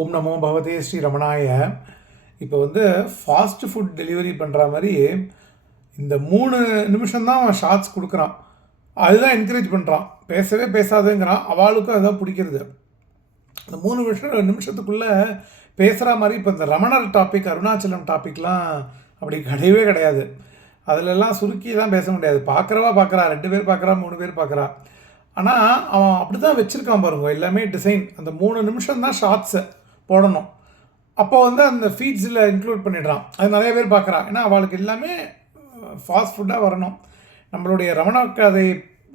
ஓம் நமோ பவதே ஸ்ரீ ரமணாய. இப்போ வந்து fast food delivery பண்ணுற மாதிரி இந்த மூணு நிமிஷம்தான் அவன் ஷார்ட்ஸ் கொடுக்குறான். அதுதான் என்கரேஜ் பண்ணுறான் பேசவே பேசாதுங்கிறான். அவளுக்கும் அதுதான் பிடிக்கிறது. அந்த மூணு நிமிஷம் நிமிஷத்துக்குள்ளே பேசுகிற மாதிரி இப்போ இந்த ரமணர் டாபிக் அருணாச்சலம் டாபிக்லாம் அப்படி கிடையவே கிடையாது. அதிலெல்லாம் சுருக்கி தான் பேச முடியாது. பார்க்குறவா பார்க்குறா ரெண்டு பேர் பார்க்குறா மூணு பேர் பார்க்குறா ஆனால் அவன் அப்படி தான் வச்சுருக்கான் பாருங்க. எல்லாமே டிசைன் அந்த மூணு நிமிஷம் தான் ஷார்ட்ஸை போடணும். அப்போ வந்து அந்த ஃபீட்ஸில் இன்க்ளூட் பண்ணிடுறான். அது நிறைய பேர் பார்க்குறான். ஏன்னா அவளுக்கு எல்லாமே ஃபாஸ்ட் ஃபுட்டாக வரணும். நம்மளுடைய ரமண கதை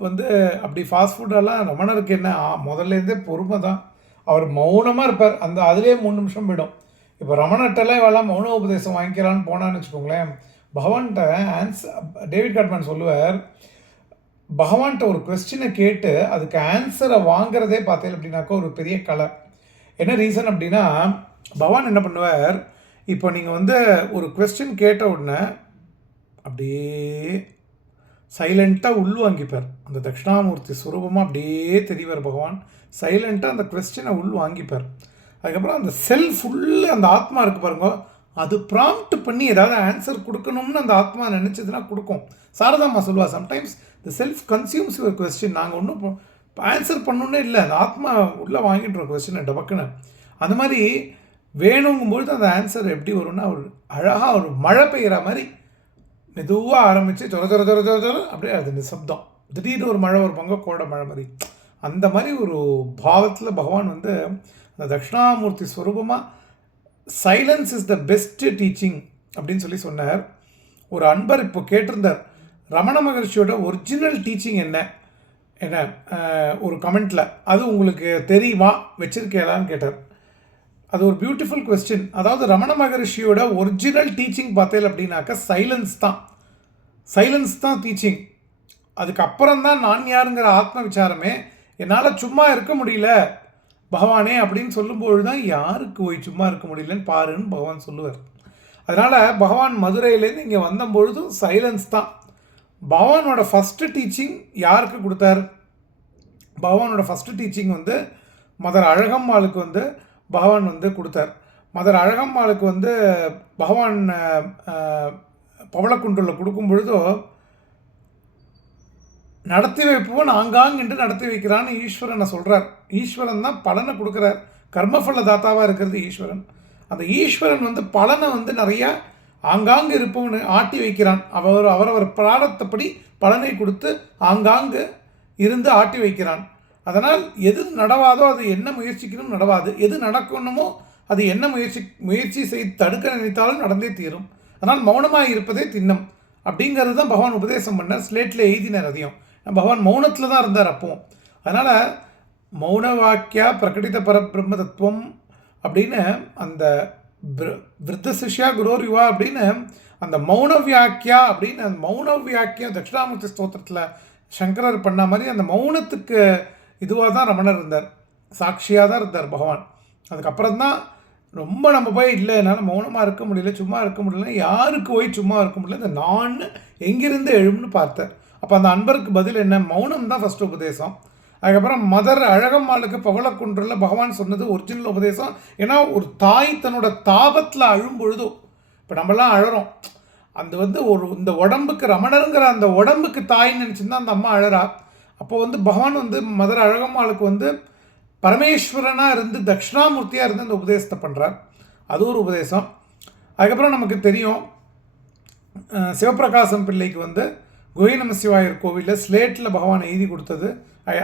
வந்து அப்படி ஃபாஸ்ட் ஃபுட்டெல்லாம் ரமணருக்கு என்ன? முதல்லேருந்தே பொறுமை தான். அவர் மௌனமாக இருப்பார். அந்த அதுலேயே மூணு நிமிஷம் போயிடும். இப்போ ரமணட்டெல்லாம் இவெல்லாம் மௌன உபதேசம் வாங்கிக்கலான்னு போனான்னு வச்சுக்கோங்களேன். பகவான்கிட்ட ஆன்சர் டேவிட் காட்மேன் சொல்லுவார் பகவான்கிட்ட ஒரு கொஸ்டினை கேட்டு அதுக்கு ஆன்சரை வாங்குறதே பார்த்தேன் அப்படின்னாக்கா ஒரு பெரிய கலை. என்ன ரீசன் அப்படின்னா பகவான் என்ன பண்ணுவார்? இப்போ நீங்கள் வந்து ஒரு கொஸ்டின் கேட்ட உடனே அப்படியே சைலண்ட்டாக உள்வாங்கிப்பார் அந்த தட்சிணாமூர்த்தி சுரூபமாக அப்படியே தெரிவார் பகவான். சைலண்ட்டாக அந்த கொஸ்டினை உள்வாங்கிப்பார் அதுக்கப்புறம் அந்த செல் ஃபுல்லு அந்த ஆத்மா இருக்கு பாருங்க அது ப்ராம்ப்ட் பண்ணி ஏதாவது ஆன்சர் கொடுக்கணும்னு அந்த ஆத்மா நினச்சதுன்னா கொடுக்கும். சாரதாம்மா சொல்லுவா sometimes the self consumes your question நாங்கள் ஒன்றும் ஆன்சர் பண்ணணுன்னே இல்லை. அந்த ஆத்மா உள்ளே வாங்கிட்டு கொஸ்டினை டபக்குன்னு. அந்த மாதிரி வேணுங்கும்பொழுது அந்த ஆன்சர் எப்படி வரும்னா ஒரு அழகாக ஒரு மழை பெய்கிற மாதிரி மெதுவாக ஆரம்பித்து சொர சொர சொர சொர சொர அப்படியே அது நிசப்தம். திடீர்னு ஒரு மழை வருவாங்க கோடை மழை மாதிரி. அந்த மாதிரி ஒரு பாவத்தில் பகவான் வந்து அந்த தட்சிணாமூர்த்தி ஸ்வரூபமாக silence is the best teaching அப்படின்னு சொல்லி சொன்னார். ஒரு அன்பர் இப்போ கேட்டிருந்தார். ரமண மகர்ஷியோட ஒரிஜினல் டீச்சிங் என்ன? என்ன ஒரு கமெண்ட்டில் அது உங்களுக்கு தெரியுமா? வச்சிருக்கேலான்னு கேட்டார். அது ஒரு பியூட்டிஃபுல் கொஸ்டின் அதாவது ரமண மகரிஷியோட ஒரிஜினல் டீச்சிங் பார்த்தேன் அப்படின்னாக்கா சைலன்ஸ் தான். சைலன்ஸ் தான் டீச்சிங் அதுக்கப்புறம் தான் நான் யாருங்கிற ஆத்ம விசாரமே என்னால் சும்மா இருக்க முடியல. பகவானே அப்படின்னு சொல்லும்பொழுது தான் யாருக்கு போய் சும்மா இருக்க முடியலன்னு பாருன்னு பகவான் சொல்லுவார். அதனால் பகவான் மதுரையிலேருந்து இங்கே வந்தபொழுதும் சைலன்ஸ் தான். பகவானோட ஃபஸ்ட்டு டீச்சிங் யாருக்கு கொடுத்தார்? பகவானோட ஃபஸ்ட்டு டீச்சிங் வந்து மதர் அழகம்மாளுக்கு வந்து பகவான் வந்து கொடுத்தார். மதர் அழகம்மாளுக்கு வந்து பகவான் பவளக்குன்றில் கொடுக்கும் பொழுதோ நடத்தி வைப்பவன் ஆங்காங் என்று நடத்தி வைக்கிறான்னு ஈஸ்வரனை சொல்கிறார் ஈஸ்வரன் தான் பலனை கொடுக்குறார். கர்மஃபல தாத்தாவாக இருக்கிறது ஈஸ்வரன். அந்த ஈஸ்வரன் வந்து பலனை வந்து நிறையா ஆங்காங்கு இருப்பவனை ஆட்டி வைக்கிறான். அவர் அவரவர் பிராரத்தப்படி பலனை கொடுத்து ஆங்காங்கு இருந்து ஆட்டி வைக்கிறான். அதனால் எது நடவாதோ அது என்ன முயற்சிக்கணும் நடவாது. எது நடக்கணுமோ அது என்ன முயற்சி முயற்சி செய்து தடுக்க நினைத்தாலும் நடந்தே தீரும். அதனால் மௌனமாக இருப்பதே திண்ணம். அப்படிங்கிறது தான் பகவான் உபதேசம் பண்ணார் ஸ்லேட்டில் எழுதினார் அதையும் பகவான் மௌனத்தில் தான் இருந்தார் அப்போவும் அதனால் மௌன வாக்கியா பிரகடித பரபிரம்ம தத்துவம் அப்படின்னு அந்த விருத்த சிஷ்யா குரோர் யுவா அப்படின்னு அந்த மௌன வியாக்கியா அப்படின்னு அந்த மௌன வியாக்கியம் தட்சிணாமூர்த்தி ஸ்தோத்திரத்தில் சங்கரர் பண்ண மாதிரி அந்த மௌனத்துக்கு இதுவாக தான் ரமணர் இருந்தார். சாட்சியாக தான் இருந்தார் பகவான். அதுக்கப்புறம் தான் ரொம்ப நம்ம போய் இல்லை என்னால் மௌனமாக இருக்க முடியல சும்மா இருக்க முடியல யாருக்கு போய் சும்மா இருக்க முடியல? இந்த நான் எங்கிருந்து எழும்னு பார்த்தார். அப்போ அந்த அன்பருக்கு பதில் என்ன? மௌனம் தான் ஃபஸ்ட்டு உபதேசம். அதுக்கப்புறம் மதர் அழகம்மாளுக்கு பவளக்குன்றில் பகவான் சொன்னது ஒரிஜினல் உபதேசம். ஏன்னா ஒரு தாய் தன்னோட தாபத்தில் அழும் பொழுதும் இப்போ நம்மலாம் அழறோம். அந்த வந்து ஒரு இந்த உடம்புக்கு ரமணருங்கிற அந்த உடம்புக்கு தாய்ன்னு நினச்சிருந்தா அந்த அம்மா அழறா. அப்போ வந்து பகவான் வந்து மதர் அழகம்மாளுக்கு வந்து பரமேஸ்வரனாக இருந்து தட்சிணாமூர்த்தியாக இருந்து அந்த உபதேசத்தை பண்ணுறார் அது ஒரு உபதேசம். அதுக்கப்புறம் நமக்கு தெரியும் சிவபிரகாசம் சிவப்பிரகாசம் பிள்ளைக்கு வந்து குகை சிவாயர் கோவிலில் ஸ்லேட்டில் பகவான் எழுதி கொடுத்தது.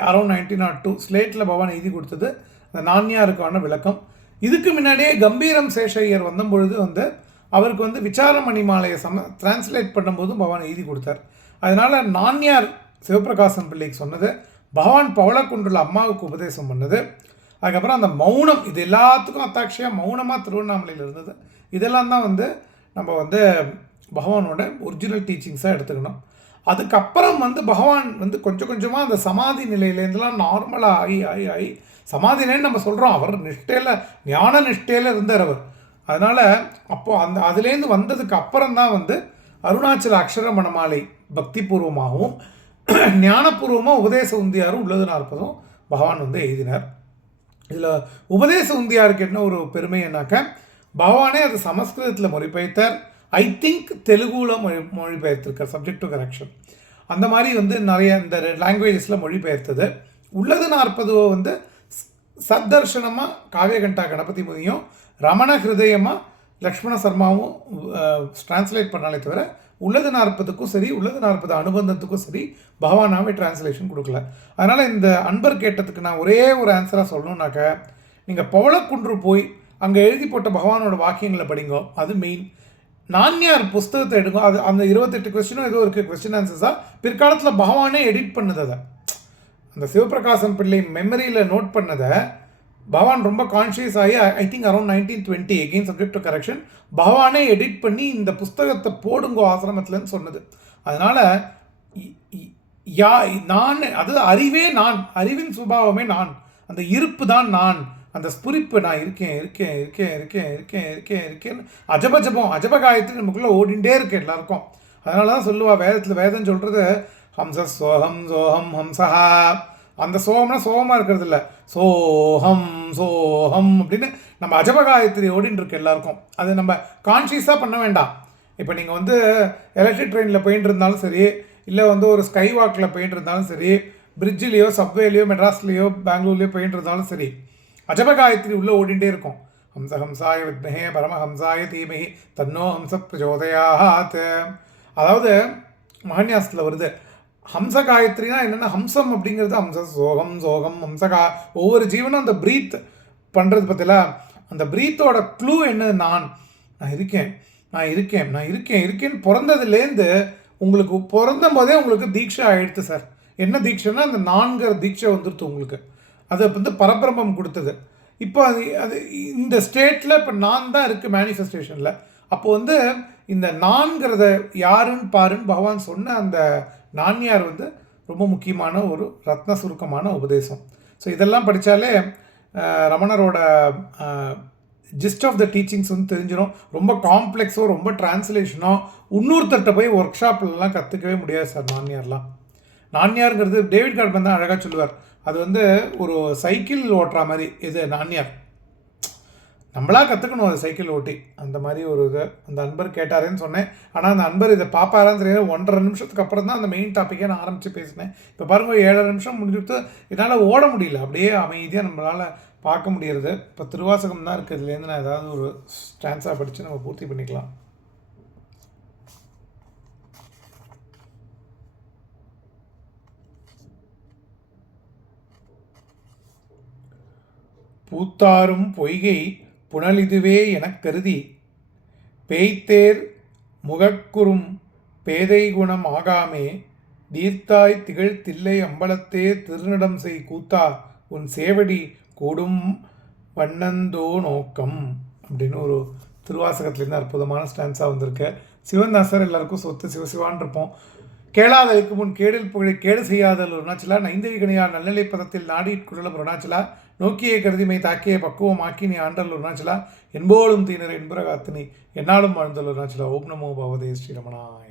அரௌண்ட் நைன்டீன் நாட் டூ ஸ்லேட்டில் பவான் எழுதி கொடுத்தது அந்த நான்யாருக்கான விளக்கம். இதுக்கு முன்னாடியே கம்பீரம் சேஷையர் வந்த பொழுது வந்து அவருக்கு வந்து விசாரமணி மாலையை சம டிரான்ஸ்லேட் பண்ணும்போதும் பவான் எழுதி கொடுத்தார். அதனால் நான்யார் சிவப்பிரகாசம் பிள்ளைக்கு சொன்னது பகவான் பவளக்குன்றுள்ள அம்மாவுக்கு உபதேசம் பண்ணது. அதுக்கப்புறம் அந்த மௌனம் இது எல்லாத்துக்கும் அத்தாட்சியாக மௌனமாக திருவண்ணாமலையில் இருந்தது. இதெல்லாம் தான் வந்து நம்ம வந்து பகவானோட ஒரிஜினல் டீச்சிங்ஸாக எடுத்துக்கணும். அதுக்கப்புறம் வந்து பகவான் வந்து கொஞ்சம் கொஞ்சமாக அந்த சமாதி நிலையிலேருந்துலாம் நார்மலாக ஆகி ஆகி ஆகி சமாதி நிலைன்னு நம்ம சொல்கிறோம் அவர் நிஷ்டையில் ஞான நிஷ்டையில் இருந்தார் அவர். அதனால் அப்போது அந்த அதுலேருந்து வந்ததுக்கு அப்புறம் தான் வந்து அருணாச்சல அக்ஷர மணமாலை பக்திபூர்வமாகவும் ஞானபூர்வமாக உபதேச உந்தியாரும் உள்ளதுனா இருப்பதும் பகவான் வந்து எழுதினார். இதில் உபதேச உந்தியாருக்கு என்ன ஒரு பெருமைன்னாக்க பகவானே அது சமஸ்கிருதத்தில் மொழிபெயர்த்தார். ஐ திங்க் தெலுங்குல மொழி மொழிபெயர்த்திருக்கார் சப்ஜெக்ட் டு கரெக்ஷன் அந்த மாதிரி வந்து நிறைய இந்த லாங்குவேஜஸில் மொழிபெயர்த்தது. உள்ளது நாற்பது வந்து சத்தர்ஷனமாக காவியகண்டா கணபதி முனியும் ரமண ஹிருதயமாக லக்ஷ்மண சர்மாவும் ட்ரான்ஸ்லேட் பண்ணாலே தவிர உள்ளது நாற்பதுக்கும் சரி உள்ளது நாற்பது அனுபந்தத்துக்கும் சரி பகவானாவே டிரான்ஸ்லேஷன் கொடுக்கல. அதனால் இந்த அன்பர் கேட்டதுக்கு நான் ஒரே ஒரு ஆன்சராக சொல்லணுன்னாக்க நீங்கள் பவளக்குன்று போய் அங்கே எழுதி போட்ட பகவானோட வாக்கியங்களை படிங்கோ அது மெயின் நான்யார் புஸ்தகத்தை எடுக்கும் அது அந்த இருபத்தெட்டு கொஸ்டினும் ஏதோ இருக்குது கொஸ்டின் ஆன்சர்ஸாக பிற்காலத்தில் பகவானே எடிட் பண்ணது. அதை அந்த சிவபிரகாசம் பிள்ளை மெமரியில் நோட் பண்ணதை. பகவான் ரொம்ப கான்ஷியஸ் ஆகி I think around nineteen twenty again subject to correction பகவானே எடிட் பண்ணி இந்த புஸ்தகத்தை போடுங்கோ ஆசிரமத்தில்னு சொன்னது. அதனால் யா நான் அது அறிவே நான். அறிவின் சுபாவமே நான். அந்த இருப்பு தான் நான். அந்த ஸ்புரிப்பு நான் இருக்கேன் இருக்கேன் இருக்கேன் இருக்கேன் இருக்கேன் இருக்கேன் இருக்கேன்னு அஜபஜபம் அஜபகாயத்ரி நமக்குள்ளே ஓடிண்டே இருக்கு எல்லாருக்கும். அதனால தான் சொல்லுவா வேதத்தில் வேதம் சொல்கிறது ஹம்ச சோகம் சோகம் ஹம்சஹா. அந்த சோகம்னா சோகமாக இருக்கிறது இல்லை. சோகம் சோகம் அப்படின்னு நம்ம அஜபகாயத்திரி ஓடின்னு இருக்கு எல்லாருக்கும். அது நம்ம கான்ஷியஸாக பண்ண வேண்டாம். இப்போ நீங்கள் வந்து எலக்ட்ரிக் ட்ரெயினில் போயிட்டு இருந்தாலும் சரி இல்லை வந்து ஒரு ஸ்கை வாக்கில் போயிட்டு இருந்தாலும் சரி பிரிட்ஜிலேயோ சப்வேலேயோ மெட்ராஸ்லேயோ பெங்களூர்லேயோ போயிட்டு இருந்தாலும் சரி அஜப காயத்ரி உள்ளே ஓடிண்டே இருக்கும். ஹம்ச ஹம்சாய வித்மஹே பரமஹம்சாய தீமஹி தன்னோ ஹம்ச பிரச்சோதயாத். அதாவது மகன்யாசத்தில் வருது. ஹம்ச காயத்ரினா என்னென்னா ஹம்சம் அப்படிங்கிறது ஹம்ச சோகம் சோகம் ஹம்சகா. ஒவ்வொரு ஜீவனும் அந்த ப்ரீத் பண்ணுறது பற்றில அந்த ப்ரீத்தோட க்ளூ என்ன நான். நான் இருக்கேன். நான் இருக்கேன். நான் இருக்கேன். இருக்கேன்னு பிறந்ததுலேருந்து உங்களுக்கு பிறந்த போதே உங்களுக்கு தீட்சை ஆயிடுத்து சார். என்ன தீட்சைன்னா அந்த நான்கிற தீட்சை வந்துடுது உங்களுக்கு. அது வந்து பரபிரமம் கொடுத்தது. இப்போ அது அது இந்த ஸ்டேட்டில் இப்போ நான் தான் இருக்குது மேனிஃபெஸ்டேஷனில் அப்போ வந்து இந்த நான்கிறத யாருன்னு பாருன்னு பகவான் சொன்ன அந்த நான்யார் வந்து ரொம்ப முக்கியமான ஒரு ரத்ன சுருக்கமான உபதேசம். ஸோ இதெல்லாம் படித்தாலே ரமணரோட ஜிஸ்ட் ஆஃப் த டீச்சிங்ஸ் வந்து தெரிஞ்சிடும் ரொம்ப காம்ப்ளெக்ஸோ ரொம்ப டிரான்ஸ்லேஷனோ இன்னொருத்தட்ட போய் ஒர்க் ஷாப்லலாம் கற்றுக்கவே முடியாது சார் நான்யார்லாம். நான்யாருங்கிறது டேவிட் கார்பன் தான் அழகாக சொல்லுவார். அது வந்து ஒரு சைக்கிள் ஓட்டுற மாதிரி இது நான்யார் நம்மளாக கற்றுக்கணும் அது சைக்கிள் ஓட்டி. அந்த மாதிரி ஒரு இது அந்த அன்பர் கேட்டாரேன்னு சொன்னேன். ஆனால் அந்த அன்பர் இதை பார்ப்பாரான்னு தெரியாது ஒன்றரை நிமிஷத்துக்கு அப்புறம் தான் அந்த மெயின் டாப்பிக்கே நான் ஆரம்பித்து பேசினேன். இப்போ பாருங்கள் ஏழரை நிமிஷம் முடிஞ்சுட்டு என்னால் ஓட முடியல. அப்படியே அமைதியாக நம்மளால் பார்க்க முடியறது. இப்போ திருவாசகம் தான் இருக்குது இதுலேருந்து நான் ஏதாவது ஒரு ஸ்டான்ஸாக படித்து நம்ம பூர்த்தி பண்ணிக்கலாம். பூத்தாரும் பொய்கை புனலிதுவே எனக் கருதி பேய்த்தேர் முகக்குறும் பேதை குணம் ஆகாமே தீர்த்தாய் திகழ் தில்லை அம்பலத்தே திருநடம் செய் கூத்தா உன் சேவடி கூடும் வண்ணந்தோ நோக்கம். அப்படின்னு ஒரு திருவாசகத்துலேருந்து அற்புதமான ஸ்டான்ஸாக வந்திருக்கு. சிவந்தாசர் எல்லாருக்கும் சொத்து சிவசிவான் இருப்போம். கேளாதலுக்கு முன் கேடில் புகழை கேடு செய்யாதல் அருணாச்சலா. நைந்தவி கணியார் நல்லநிலை பதத்தில் நாடிக்குழலும் அருணாச்சலா. நோக்கிய கருதிமை தாக்கிய பக்குவமாக்கி நீ ஆண்டல் அருணாச்சலா என்போலும் தீனர் என்புற காத்தினி என்னாலும் வாழ்ந்தல் அருணாச்சலா ஓம் நமோ பவதே ஸ்ரீரமணாய.